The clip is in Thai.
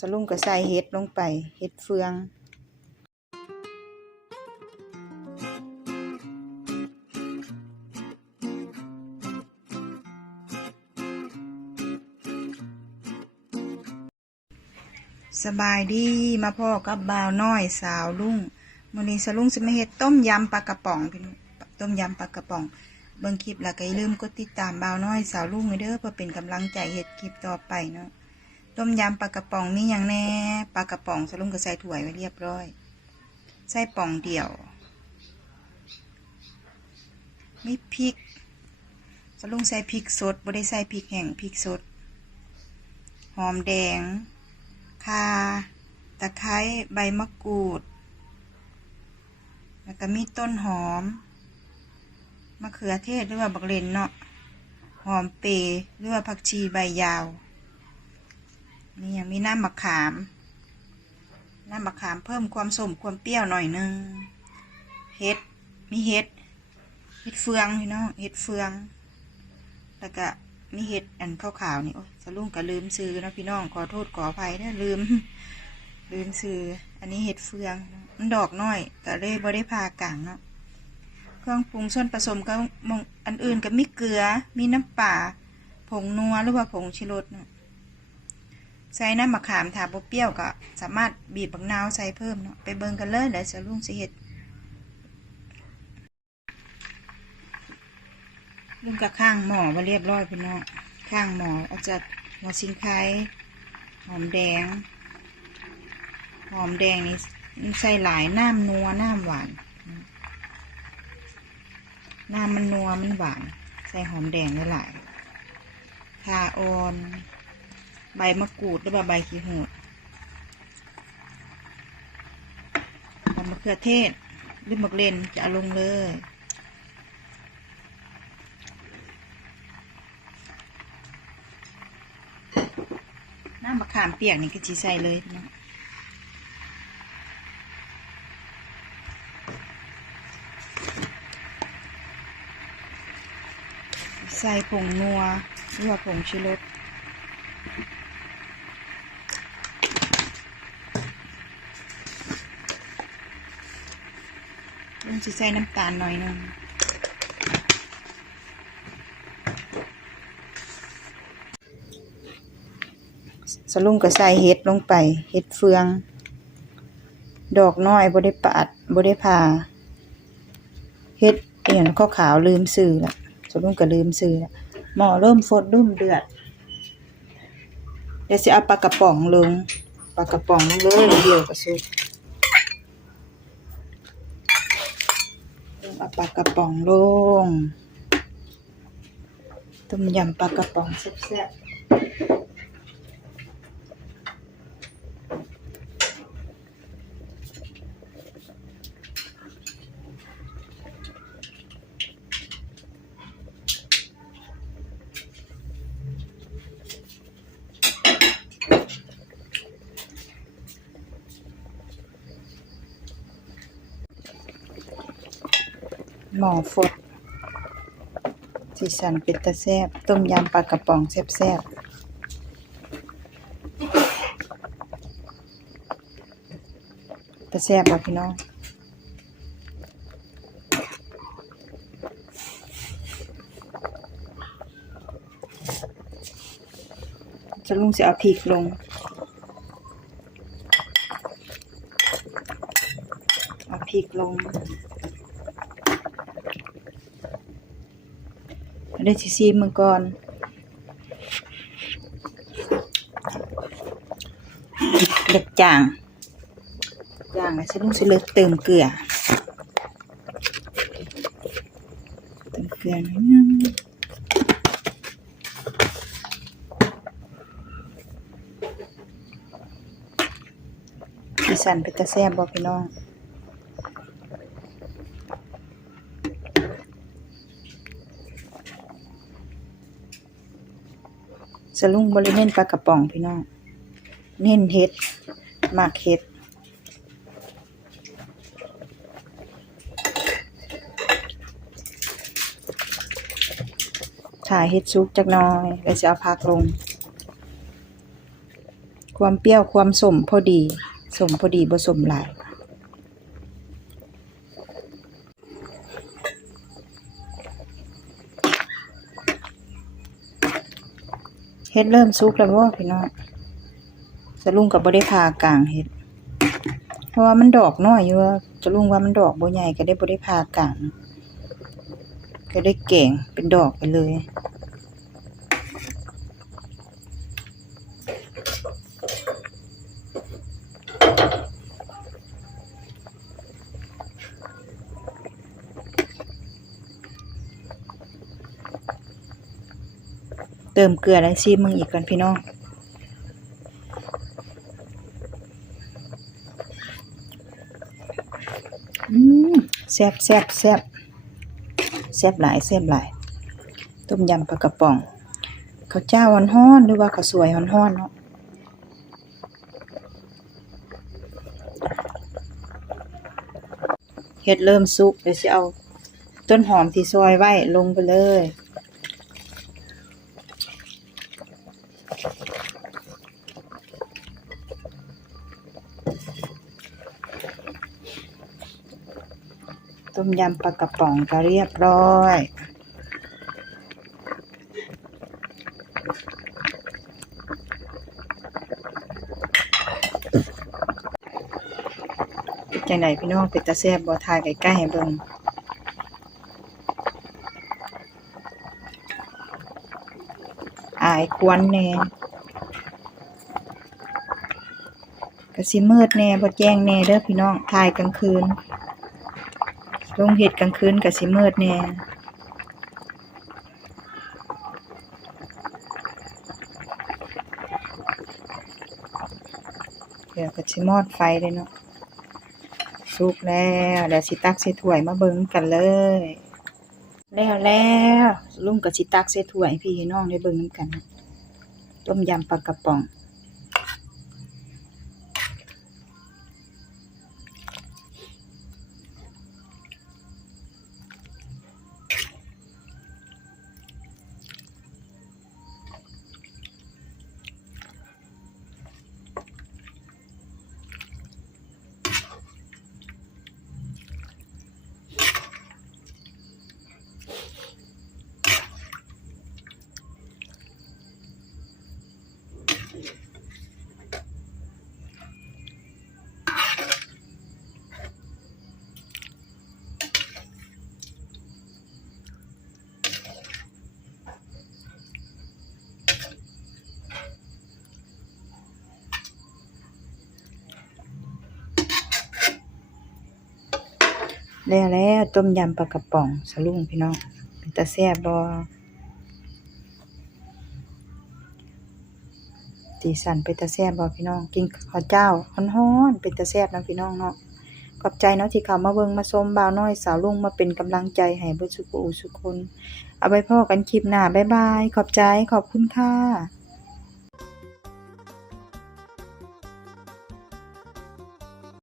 สลุงก็ใส่เห็ดลงไป เห็ดเฟือง สบายดีมาพ่อกับบ่าวน้อยสาวลุงมื้อนี้สลุงสิมาเฮ็ดต้มยำปลากระป๋องพี่น้องต้มยำปลากระป๋องเบิ่งคลิปแล้วก็อย่าลืมกดติดตามบ่าวน้อยสาวลุงเด้อเพื่อเป็นกำลังใจเฮ็ดคลิปต่อไปเนาะ ต้มยำปลากระป๋องมีหยังแน่ปลากระป๋องสลุงก็ใส่ถ้วยไว้เรียบร้อยใส่ป่องเดียวมีพริกสลุงใส่พริกสดบ่ได้ใส่พริกแห้งพริกสด หอมแดงข่าตะไคร้ใบมะกรูด แล้วก็มีต้นหอมมะเขือเทศหรือว่าบักเลนเนาะหอมเปรหรือว่าผักชีใบยาว นี่ยังมีน้ำมะขาม น้ำมะขามเพิ่มความสมความเปรี้ยวหน่อยนึง เห็ด มีเห็ด เห็ดเฟืองพี่น้อง เห็ดเฟือง แล้วก็มีเห็ดอันขาวๆนี่โอ้สลุงก็ลืมซื้อนะพี่น้อง ขอโทษขออภัยนะลืม ลืมซื้อ อันนี้เห็ดเฟือง มันดอกน้อยก็เลยบ่ได้พากลางเนาะ เครื่องปรุงส่วนผสมก็มองอันอื่นก็มีเกลือ มีน้ำป่า ผงนัวหรือว่าผงชิรสเนาะ ใส่น้ำมะขามถาบ่เปรี้ยวก็สามารถบีบบักนาวใส่เพิ่มเนาะไปเบิ่งกันเลยเดี๋ยวสลุงสิเฮ็ดเรื่งกับข้างหม้อมาเรียบร้อยพี่น้องข้างหม้ออาจะหัวซิงไคหอมแดง หอมแดงนี่ใส่หลายน้ำนัวน้ำหวานน้ำมันนัวมันหวาน ใส่หอมแดงหลายๆข่าออน ใบมะกรูดหรือว่าใบขี้หูดมะเขือเทศหรือมะเรนจะลงเลยน้ำมะขามเปียกนี่ก็จีใส่เลยน้องใส่ผงนัวหรือว่าผงชูรส จะใส่น้ำตาลหน่อยหนึงสลุงก็ใส่เห็ดลงไป เห็ดเฟือง ดอกน้อยบ่ได้ปาดบ่ได้ผ่าเฮ็ดอหย่างข้าวขาวลืมซื้อละสลุงก็ลืมซื้อละหม้อเริ่มฟดเริ่มเดือดเดี๋ยวสิเอาปลากระป๋องลงปลากระป๋องลงเลยเดียวก็สุก เอาปลากระป๋องลง ต้มยำปลากระป๋องแซ่บๆ หม้อฟดสีสันเป็นตาแซบต้มยำปลากระป๋องแซ่บๆตาแซ่บบ่พี่น้องจะลุงจะเอาพริกลง เอาพริกลง เอาได้ซีซีมือก่อนเด็กจางจางนะฉันลุงสิเลือกเติมเกลือ เติมเกลือนิดนึงสีสันเป็นตาแซ่บบอกพี่น้อง สลุงบริเน้นปลากระป๋องพี่น้อง เน้นเฮ็ดมากเฮ็ดถ่ายเฮ็ดซุกจักน้อยแล้วจะเอาผักลงคความเปรี้ยวความสมพอดี สมพอดีบ่สมหลาย เฮ็ดเริ่มซุกแล้วบ่พี่น้องสลุงกับบริพากลางเฮ็ด เพราะว่ามันดอกน้อยอยู่ว่าสลุงว่ามันดอกบ่ใหญ่ก็ได้บริพากลาง ก็ได้เก่งเป็นดอกไปเลย ติมเกลือและซีมึงอีกก่อนพี่น้องแซ่บแซ่บแซ่บแซ่บหลายแซ่บหลาย ต้มยำปลากระป๋องข้าวเจ้าฮ้อนๆหรือว่าข้าวสวยฮ้อนๆเนาะเฮ็ดเริ่มสุกเดี๋ยวสิเอาต้นหอมที่ซอยไว้ลงไปเลย ต้มยำปลากระป๋องก็เรียบร้อยจังไดพี่น้องเป็นตาแซ่บบ่ทายใกล้ๆให้เบิ่ง อายควนแน่ก็สิมืดแน่บ่แจ้งแน่เด้อพี่น้องถ่ายกลางคืนลงเห็ดกลางคืนกับสิมืดแน่เดี๋ยวก็สิมอดไฟเลยเนาะสุกแล้วเดี๋ยวสิตักใส่ถ้วยมาเบิ่งกันเลย แล้วแล้ว ลุงกับชิตักเส่ถ้วยพี่น้องได้เบิ่งน้ำกัน ต้มยำปลากระป๋อง แล้วแล้วต้มยำปลากระป๋องสลุงพี่น้องเป็นตาแซ่บบ่สีสันเป็นตาแซ่บบ่พี่น้อง กินข้าวเจ้าฮ้อนๆเป็นตาแซ่บนะพี่น้องเนาะขอบใจเนาะที่เขามาเบิงมาชมบ่าวน้อยสาวลุงมาเป็นกำลังใจให้เบิดสุขสุคน เอาไว้พอกันคลิปหน้าบ๊ายบาย ขอบใจขอบคุณค่ะ